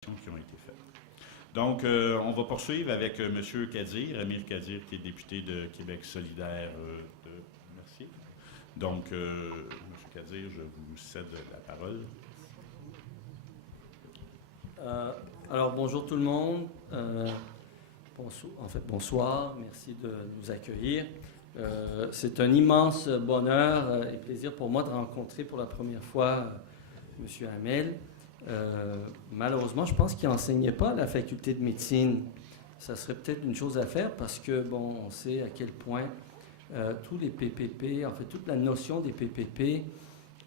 qui ont été faites. Donc, on va poursuivre avec M. Kadir, Amir Kadir, qui est député de Québec solidaire de Mercier. Donc, M. Kadir, je vous cède la parole. Alors, bonjour tout le monde. Bonsoir. Merci de nous accueillir. C'est un immense bonheur et plaisir pour moi de rencontrer pour la première fois M. Hamel. Malheureusement, je pense qu'il n'enseignait pas à la faculté de médecine. Ça serait peut-être une chose à faire parce que, bon, on sait à quel point tous les PPP, en fait, toute la notion des PPP,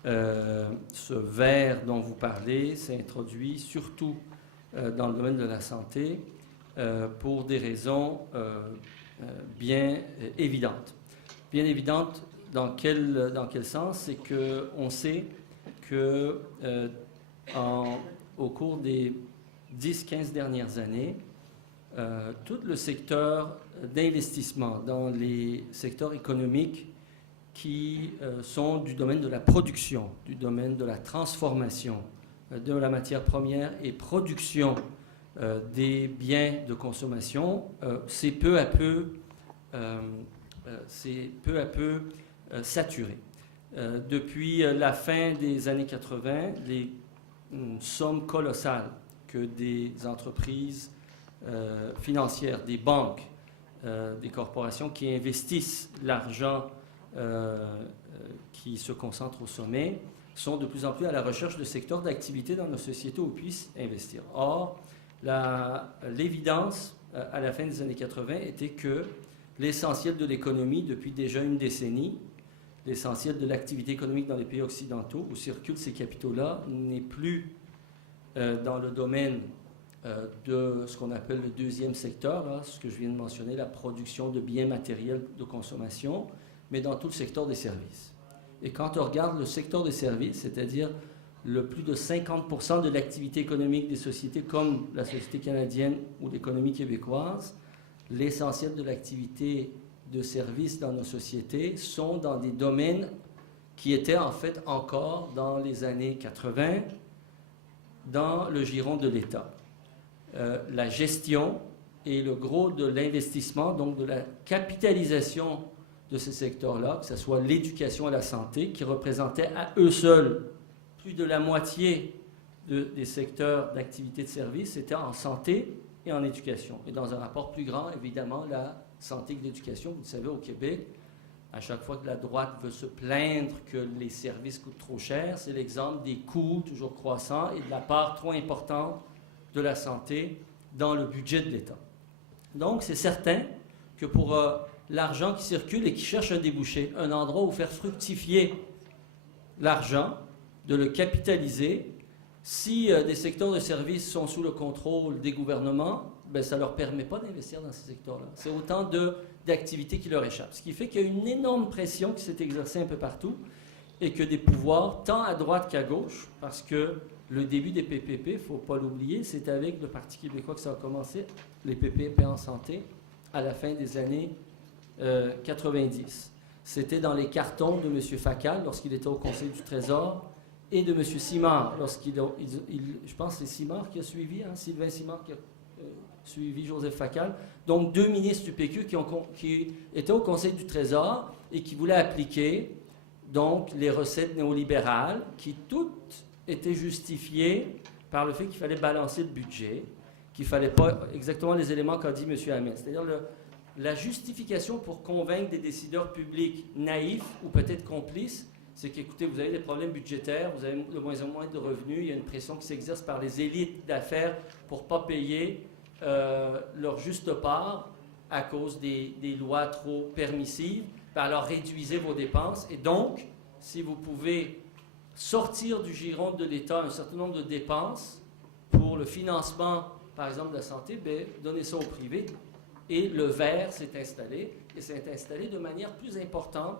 ce verre dont vous parlez, s'est introduit surtout dans le domaine de la santé pour des raisons bien évidentes. Bien évidentes dans quel sens? C'est qu'on sait que au cours des 10-15 dernières années, tout le secteur d'investissement dans les secteurs économiques qui sont du domaine de la production, du domaine de la transformation de la matière première et production des biens de consommation, c'est peu à peu saturé. Depuis la fin des années 80, les sommes colossales que des entreprises financières, des banques, des corporations qui investissent l'argent qui se concentre au sommet sont de plus en plus à la recherche de secteurs d'activité dans nos sociétés où ils puissent investir. Or, l'évidence à la fin des années 80 était que l'essentiel de l'économie, depuis déjà une décennie, l'essentiel de l'activité économique dans les pays occidentaux où circulent ces capitaux-là n'est plus dans le domaine de ce qu'on appelle le deuxième secteur, là, ce que je viens de mentionner, la production de biens matériels de consommation, mais dans tout le secteur des services. Et quand on regarde le secteur des services, c'est-à-dire le plus de 50% de l'activité économique des sociétés comme la société canadienne ou l'économie québécoise, l'essentiel de l'activité de services dans nos sociétés sont dans des domaines qui étaient en fait encore dans les années 80 dans le giron de l'État. La gestion et le gros de l'investissement, donc de la capitalisation de ces secteurs-là, que ce soit l'éducation et la santé, qui représentaient à eux seuls plus de la moitié des secteurs d'activité de service, c'était en santé et en éducation. Et dans un rapport plus grand, évidemment, la santé et l'éducation, vous le savez, au Québec, à chaque fois que la droite veut se plaindre que les services coûtent trop cher, c'est l'exemple des coûts toujours croissants et de la part trop importante de la santé dans le budget de l'État. Donc, c'est certain que pour l'argent qui circule et qui cherche un débouché, un endroit où faire fructifier l'argent, de le capitaliser, si des secteurs de services sont sous le contrôle des gouvernements, ben, ça ne leur permet pas d'investir dans ces secteurs-là. C'est autant d'activités qui leur échappent. Ce qui fait qu'il y a une énorme pression qui s'est exercée un peu partout et que des pouvoirs, tant à droite qu'à gauche, parce que le début des PPP, il ne faut pas l'oublier, c'est avec le Parti québécois que ça a commencé, les PPP en santé, à la fin des années 90. C'était dans les cartons de M. Facal lorsqu'il était au Conseil du Trésor et de M. Simard lorsqu'il je pense que c'est Simard qui a suivi, hein, Sylvain Simard qui a suivi Joseph Facal. Donc deux ministres du PQ qui étaient au Conseil du Trésor et qui voulaient appliquer donc les recettes néolibérales qui toutes étaient justifiées par le fait qu'il fallait balancer le budget, qu'il ne fallait pas exactement les éléments qu'a dit M. Hamel. C'est-à-dire la justification pour convaincre des décideurs publics naïfs ou peut-être complices, c'est qu'écoutez, vous avez des problèmes budgétaires, vous avez de moins en moins de revenus, il y a une pression qui s'exerce par les élites d'affaires pour ne pas payer leur juste part à cause des lois trop permissives, alors réduisez vos dépenses. Et donc, si vous pouvez sortir du giron de l'État un certain nombre de dépenses pour le financement, par exemple, de la santé, bien, donnez ça au privé. Et le verre s'est installé, et s'est installé de manière plus importante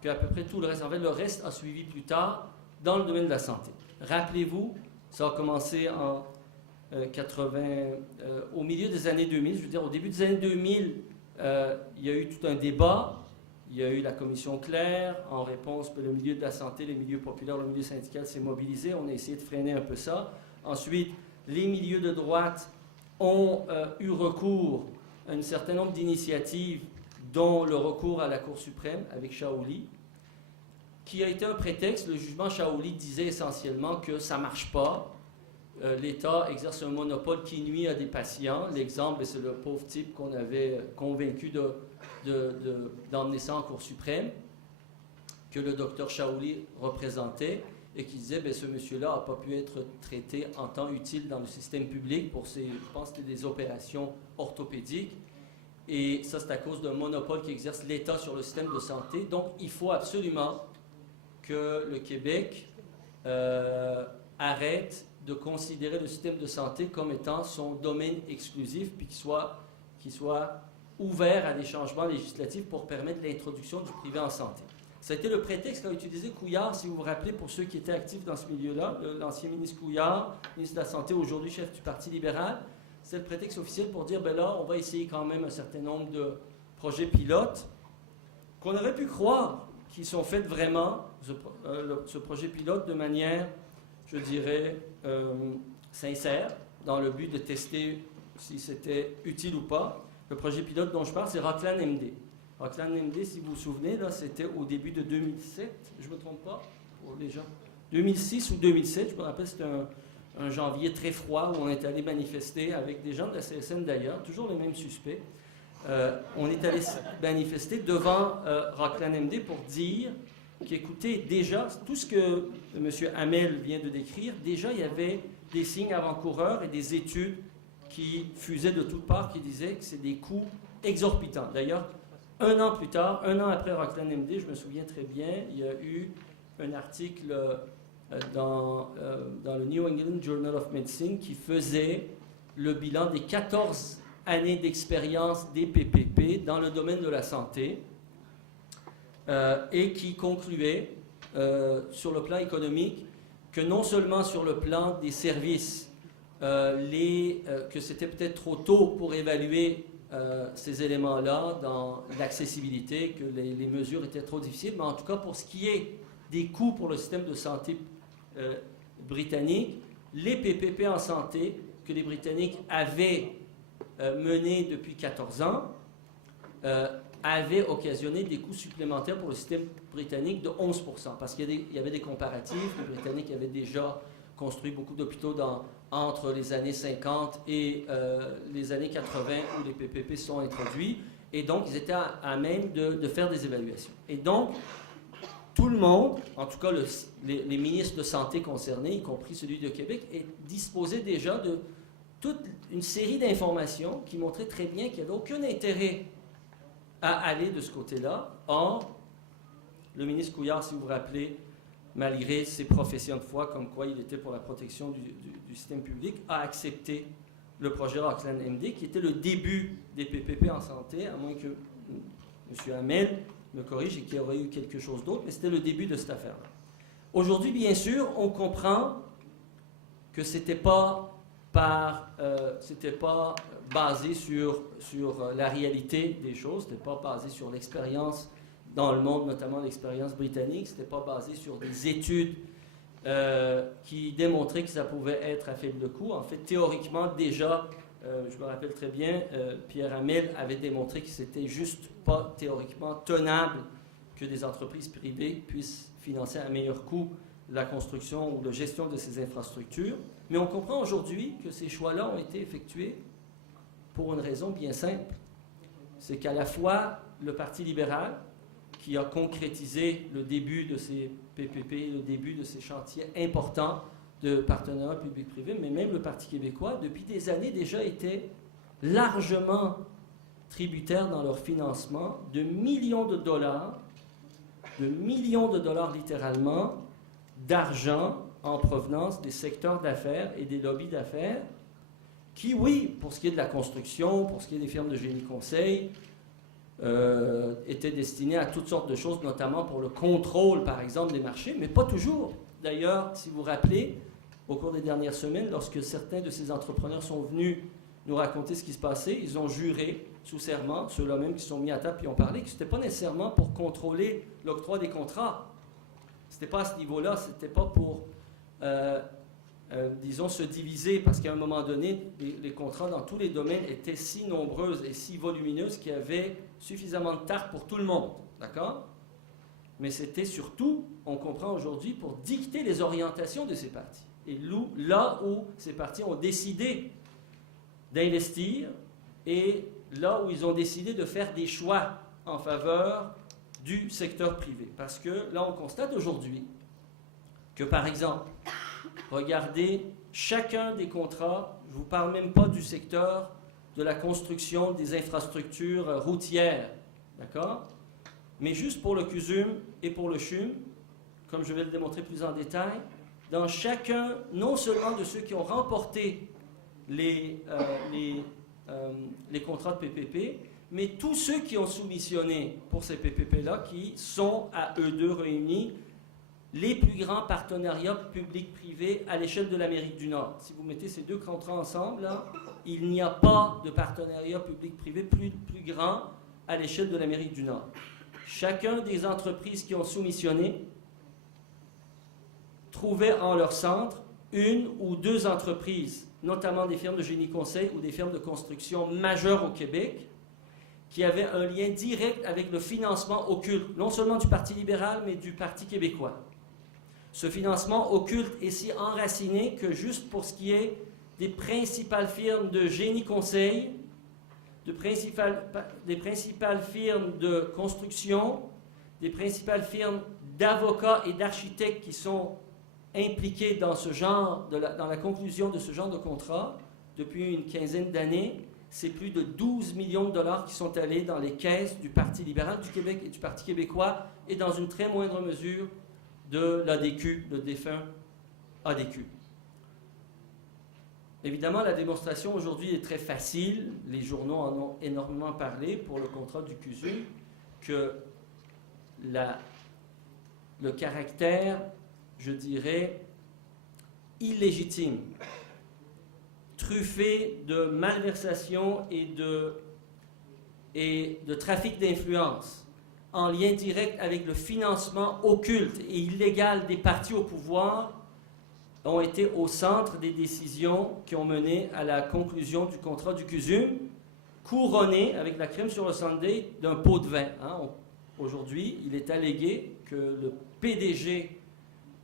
qu'à peu près tout le reste. En fait, le reste a suivi plus tard dans le domaine de la santé. Rappelez-vous, ça a commencé en 80, au milieu des années 2000, je veux dire, au début des années 2000, il y a eu tout un débat. Il y a eu la commission Claire, en réponse, le milieu de la santé, les milieux populaires, le milieu syndical s'est mobilisé. On a essayé de freiner un peu ça. Ensuite, les milieux de droite ont eu recours à un certain nombre d'initiatives, dont le recours à la Cour suprême avec Shaoli, qui a été un prétexte. Le jugement Shaoli disait essentiellement que ça ne marche pas. L'État exerce un monopole qui nuit à des patients. L'exemple, c'est le pauvre type qu'on avait convaincu d'emmener ça en Cour suprême, que le docteur Shaoli représentait, et qui disait que ce monsieur-là n'a pas pu être traité en temps utile dans le système public pour ses, je pense, c'était des opérations orthopédiques. Et ça, c'est à cause d'un monopole qu'exerce l'État sur le système de santé. Donc, il faut absolument que le Québec arrête de considérer le système de santé comme étant son domaine exclusif, puis qu'il soit ouvert à des changements législatifs pour permettre l'introduction du privé en santé. Ça a été le prétexte qu'a utilisé Couillard, si vous vous rappelez, pour ceux qui étaient actifs dans ce milieu-là, l'ancien ministre Couillard, ministre de la Santé, aujourd'hui chef du Parti libéral. C'est le prétexte officiel pour dire, ben là, on va essayer quand même un certain nombre de projets pilotes qu'on aurait pu croire qui sont faits vraiment, ce projet pilote, de manière, je dirais, sincère, dans le but de tester si c'était utile ou pas. Le projet pilote dont je parle, c'est Rockland MD. Rockland MD, si vous vous souvenez, là, c'était au début de 2007, je ne me trompe pas, pour les gens. 2006 ou 2007, je me rappelle, c'était un janvier très froid où on est allé manifester avec des gens de la CSN d'ailleurs, toujours les mêmes suspects. On est allé manifester devant Rockland MD pour dire qu'écoutez, déjà, tout ce que M. Hamel vient de décrire, déjà il y avait des signes avant-coureurs et des études qui fusaient de toutes parts qui disaient que c'est des coûts exorbitants. D'ailleurs, un an plus tard, un an après Rockland MD, je me souviens très bien, il y a eu un article dans le New England Journal of Medicine qui faisait le bilan des 14 années d'expérience des PPP dans le domaine de la santé et qui concluait sur le plan économique que non seulement sur le plan des services, que c'était peut-être trop tôt pour évaluer ces éléments-là dans l'accessibilité, que les mesures étaient trop difficiles, mais en tout cas pour ce qui est des coûts pour le système de santé britannique, les PPP en santé que les Britanniques avaient menés depuis 14 ans avaient occasionné des coûts supplémentaires pour le système britannique de 11%, parce qu'il y avait des comparatifs. Les Britanniques avaient déjà construit beaucoup d'hôpitaux entre les années 50 et les années 80 où les PPP sont introduits, et donc ils étaient à même de faire des évaluations. Et donc, tout le monde, en tout cas les ministres de santé concernés, y compris celui de Québec, disposaient déjà de toute une série d'informations qui montraient très bien qu'il n'y avait aucun intérêt à aller de ce côté-là. Or, le ministre Couillard, si vous vous rappelez, malgré ses professions de foi, comme quoi il était pour la protection du système public, a accepté le projet Rockland MD, qui était le début des PPP en santé, à moins que M. Hamel me corrige et qu'il y aurait eu quelque chose d'autre, mais c'était le début de cette affaire-là. Aujourd'hui, bien sûr, on comprend que c'était pas basé sur la réalité des choses, c'était pas basé sur l'expérience dans le monde, notamment l'expérience britannique, c'était pas basé sur des études qui démontraient que ça pouvait être à faible coût. En fait, théoriquement, déjà, je me rappelle très bien, Pierre Hamel avait démontré que c'était juste pas théoriquement tenable que des entreprises privées puissent financer à meilleur coût la construction ou la gestion de ces infrastructures. Mais on comprend aujourd'hui que ces choix-là ont été effectués pour une raison bien simple. C'est qu'à la fois le Parti libéral, qui a concrétisé le début de ces PPP, le début de ces chantiers importants de partenariat public-privé, mais même le Parti québécois, depuis des années déjà, était largement tributaire dans leur financement de millions de dollars littéralement, d'argent en provenance des secteurs d'affaires et des lobbies d'affaires qui, oui, pour ce qui est de la construction, pour ce qui est des firmes de génie conseil, étaient destinés à toutes sortes de choses, notamment pour le contrôle, par exemple, des marchés, mais pas toujours. D'ailleurs, si vous vous rappelez, au cours des dernières semaines, lorsque certains de ces entrepreneurs sont venus nous raconter ce qui se passait, ils ont juré sous serment, ceux-là même qui se sont mis à table et ont parlé, que ce n'était pas nécessairement pour contrôler l'octroi des contrats. Ce n'était pas à ce niveau-là, ce n'était pas pour disons, se diviser, parce qu'à un moment donné, les contrats dans tous les domaines étaient si nombreuses et si volumineuses qu'il y avait suffisamment de tarte pour tout le monde, d'accord? Mais c'était surtout, on comprend aujourd'hui, pour dicter les orientations de ces partis. Et là où ces partis ont décidé d'investir et là où ils ont décidé de faire des choix en faveur du secteur privé. Parce que là, on constate aujourd'hui que, par exemple, regardez chacun des contrats, je ne vous parle même pas du secteur de la construction des infrastructures routières, d'accord? Mais juste pour le CUSUM et pour le CHUM, comme je vais le démontrer plus en détail, dans chacun, non seulement de ceux qui ont remporté les contrats de PPP, mais tous ceux qui ont soumissionné pour ces PPP-là, qui sont à eux deux réunis les plus grands partenariats publics-privés à l'échelle de l'Amérique du Nord. Si vous mettez ces deux contrats ensemble, là, il n'y a pas de partenariat public-privé plus grand à l'échelle de l'Amérique du Nord. Chacun des entreprises qui ont soumissionné trouvait en leur centre une ou deux entreprises, notamment des firmes de génie conseil ou des firmes de construction majeures au Québec, qui avaient un lien direct avec le financement occulte, non seulement du Parti libéral, mais du Parti québécois. Ce financement occulte est si enraciné que juste pour ce qui est des principales firmes de génie conseil, des principales firmes de construction, des principales firmes d'avocats et d'architectes qui sont impliqués dans dans la conclusion de ce genre de contrat depuis une quinzaine d'années, c'est plus de 12 millions de dollars qui sont allés dans les caisses du Parti libéral du Québec et du Parti québécois et dans une très moindre mesure de l'ADQ, le défunt ADQ. Évidemment, la démonstration aujourd'hui est très facile. Les journaux en ont énormément parlé pour le contrat du CUSUM, que le caractère, je dirais, illégitime, truffé de malversation et de trafic d'influence, en lien direct avec le financement occulte et illégal des partis au pouvoir, ont été au centre des décisions qui ont mené à la conclusion du contrat du CUSUM, couronné avec la crème sur le sundae d'un pot de vin. Aujourd'hui, il est allégué que le PDG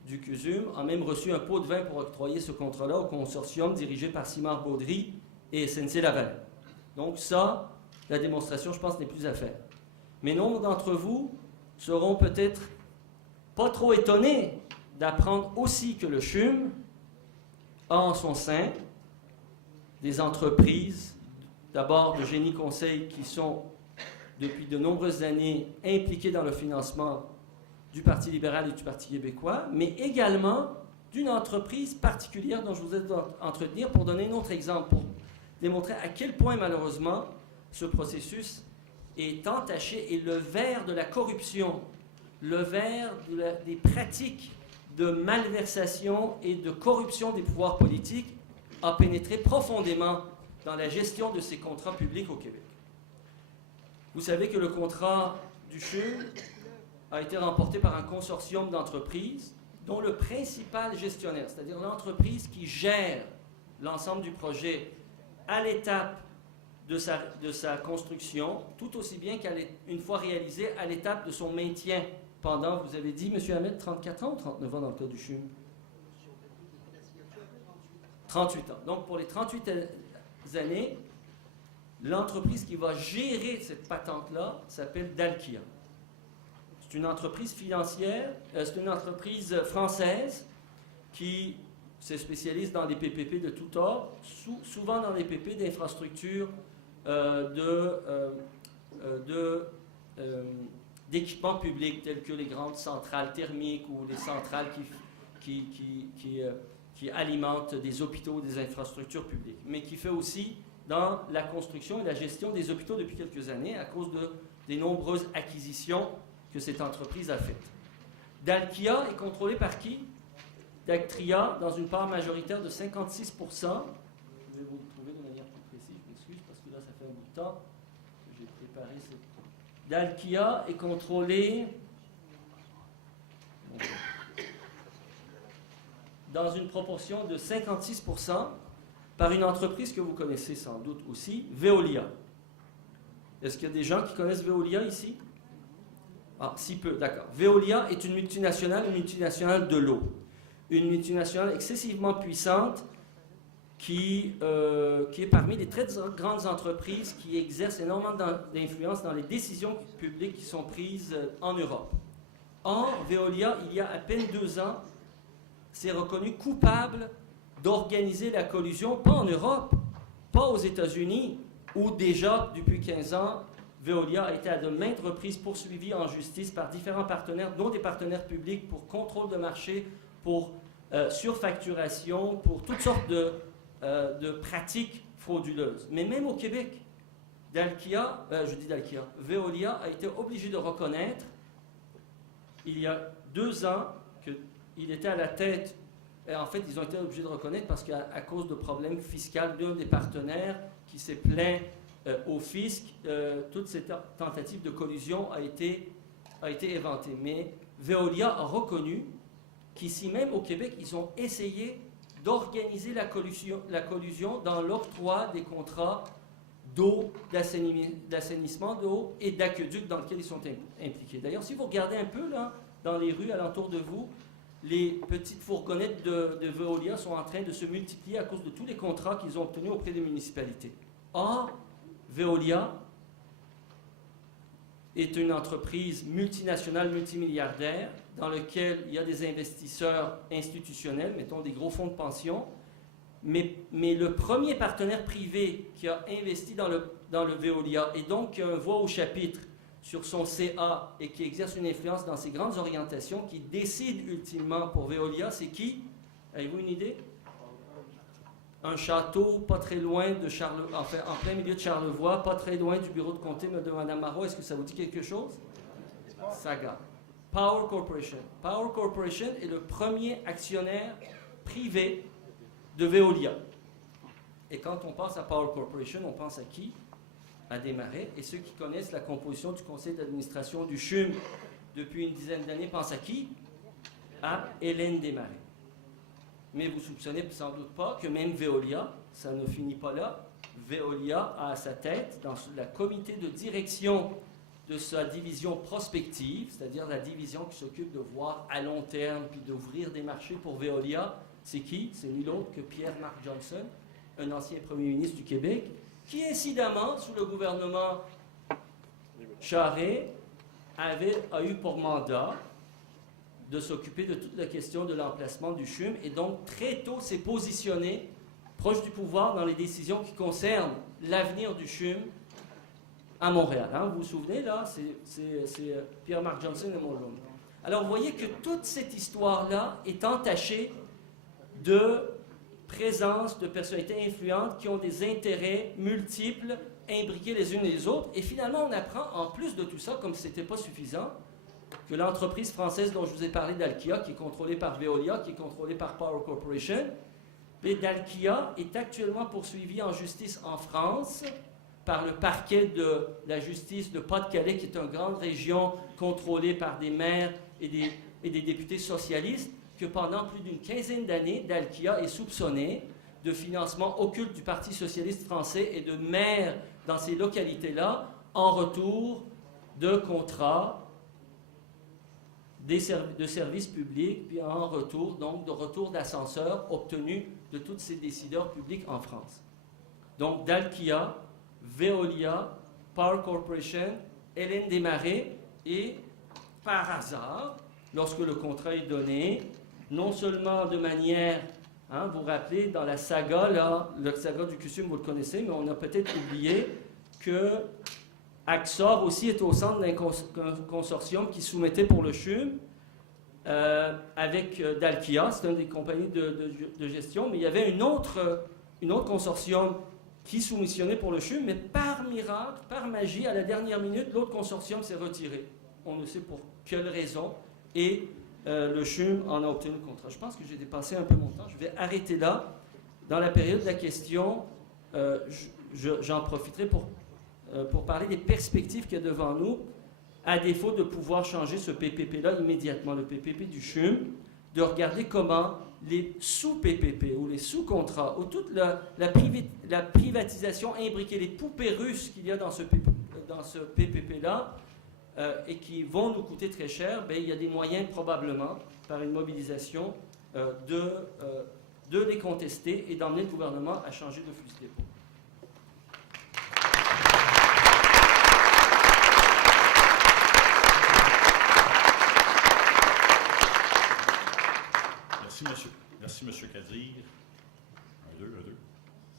du CUSUM a même reçu un pot de vin pour octroyer ce contrat-là au consortium dirigé par Simard Baudry et SNC-Lavalin. Donc ça, la démonstration, je pense, n'est plus à faire. Mais nombre d'entre vous seront peut-être pas trop étonnés d'apprendre aussi que le CHUM a en son sein des entreprises, d'abord de génie conseil, qui sont depuis de nombreuses années impliquées dans le financement du Parti libéral et du Parti québécois, mais également d'une entreprise particulière dont je vous ai entretenir pour donner un autre exemple, pour démontrer à quel point malheureusement ce processus est entaché et le ver de la corruption, le ver des pratiques de malversation et de corruption des pouvoirs politiques a pénétré profondément dans la gestion de ces contrats publics au Québec. Vous savez que le contrat du CHUM a été remporté par un consortium d'entreprises dont le principal gestionnaire, c'est-à-dire l'entreprise qui gère l'ensemble du projet à l'étape de sa construction, tout aussi bien qu'une fois réalisé, à l'étape de son maintien pendant, vous avez dit, M. Ahmed, 34 ans ou 39 ans dans le cas du CHUM? 38 ans. Donc, pour les 38 années, l'entreprise qui va gérer cette patente-là s'appelle Dalkia. C'est une entreprise financière, c'est une entreprise française qui se spécialise dans les PPP de tout ordre, souvent dans les PPP d'infrastructures d'équipements publics tels que les grandes centrales thermiques ou les centrales qui alimentent des hôpitaux, des infrastructures publiques, mais qui fait aussi dans la construction et la gestion des hôpitaux depuis quelques années à cause des nombreuses acquisitions que cette entreprise a faites. Dalkia est contrôlé par qui? Dactria, dans une part majoritaire de 56%. Je vais vous le trouver de manière plus précise, je m'excuse, parce que là, ça fait un bout de temps que j'ai préparé cette... Dalkia est contrôlé dans une proportion de 56% par une entreprise que vous connaissez sans doute aussi, Veolia. Est-ce qu'il y a des gens qui connaissent Veolia ici? Ah, si peu, d'accord. Veolia est une multinationale de l'eau. Une multinationale excessivement puissante qui est parmi les très grandes entreprises qui exercent énormément d'influence dans les décisions publiques qui sont prises en Europe. Or, Veolia, il y a à peine 2 ans, s'est reconnu coupable d'organiser la collusion, pas en Europe, pas aux États-Unis, où déjà, depuis 15 ans, Veolia a été à de maintes reprises poursuivi en justice par différents partenaires, dont des partenaires publics, pour contrôle de marché, pour surfacturation, pour toutes sortes de pratiques frauduleuses. Mais même au Québec, Veolia a été obligé de reconnaître, il y a 2 ans, qu'il était à la tête. En fait, ils ont été obligés de reconnaître parce qu'à cause de problèmes fiscaux d'un des partenaires qui s'est plaint au fisc, toute cette tentative de collusion a été éventée. Mais Veolia a reconnu qu'ici même au Québec, ils ont essayé d'organiser la collusion dans l'octroi des contrats d'eau, d'assainissement d'eau et d'aqueduc dans lesquels ils sont impliqués. D'ailleurs, si vous regardez un peu là, dans les rues alentour de vous, les petites fourgonnettes de Veolia sont en train de se multiplier à cause de tous les contrats qu'ils ont obtenus auprès des municipalités. Or, Veolia est une entreprise multinationale, multimilliardaire, dans laquelle il y a des investisseurs institutionnels, mettons des gros fonds de pension, mais le premier partenaire privé qui a investi dans le Veolia et donc qui a un voix au chapitre sur son CA et qui exerce une influence dans ses grandes orientations, qui décide ultimement pour Veolia, c'est qui? Avez-vous une idée? Un château pas très loin de en plein milieu de Charlevoix, pas très loin du bureau de comté de Mme Marot. Est-ce que ça vous dit quelque chose? Saga. Power Corporation. Power Corporation est le premier actionnaire privé de Veolia. Et quand on pense à Power Corporation, on pense à qui? À Desmarais. Et ceux qui connaissent la composition du conseil d'administration du CHUM depuis une dizaine d'années pensent à qui? À Hélène Desmarais. Mais vous soupçonnez sans doute pas que même Veolia, ça ne finit pas là. Veolia a à sa tête, dans la comité de direction de sa division prospective, c'est-à-dire la division qui s'occupe de voir à long terme puis d'ouvrir des marchés pour Veolia, c'est qui? C'est nul autre que Pierre-Marc Johnson, un ancien premier ministre du Québec, qui incidemment, sous le gouvernement Charest, a eu pour mandat de s'occuper de toute la question de l'emplacement du CHUM et donc très tôt s'est positionné proche du pouvoir dans les décisions qui concernent l'avenir du CHUM à Montréal. Hein? Vous vous souvenez, là, c'est Pierre-Marc Johnson et Monroe. Alors, vous voyez que toute cette histoire-là est entachée de présence de personnalités influentes qui ont des intérêts multiples, imbriqués les unes les autres. Et finalement, on apprend, en plus de tout ça, comme si ce n'était pas suffisant, que l'entreprise française dont je vous ai parlé d'Alkia, qui est contrôlée par Veolia, qui est contrôlée par Power Corporation, d'Alkia est actuellement poursuivie en justice en France par le parquet de la justice de Pas-de-Calais, qui est une grande région contrôlée par des maires et des députés socialistes, que pendant plus d'une quinzaine d'années, Dalkia est soupçonné de financement occulte du Parti socialiste français et de maires dans ces localités-là en retour de contrats de services publics, puis en retour, donc, de retour d'ascenseurs obtenus de tous ces décideurs publics en France. Donc, Dalkia, Veolia, Power Corporation, Hélène Desmarais, et par hasard, lorsque le contrat est donné, non seulement de manière, vous vous rappelez, dans la saga, là, le saga du CUSUM, vous le connaissez, mais on a peut-être oublié que Axor aussi est au centre d'un consortium qui soumettait pour le CHUM avec Dalkia, c'est une des compagnies de gestion, mais il y avait une autre consortium qui soumissionnait pour le CHUM, mais par miracle, par magie, à la dernière minute, l'autre consortium s'est retiré. On ne sait pour quelle raison, et le CHUM en a obtenu le contrat. Je pense que j'ai dépassé un peu mon temps. Je vais arrêter là. Dans la période de la question, j'en profiterai pour parler des perspectives qu'il y a devant nous, à défaut de pouvoir changer ce PPP-là immédiatement, le PPP du CHUM, de regarder comment les sous-PPP ou les sous-contrats, ou toute la privatisation imbriquée, les poupées russes qu'il y a dans ce PPP-là, et qui vont nous coûter très cher, bien, il y a des moyens probablement, par une mobilisation, de les contester et d'emmener le gouvernement à changer de fusil d'épaule. Merci, M. Kadir.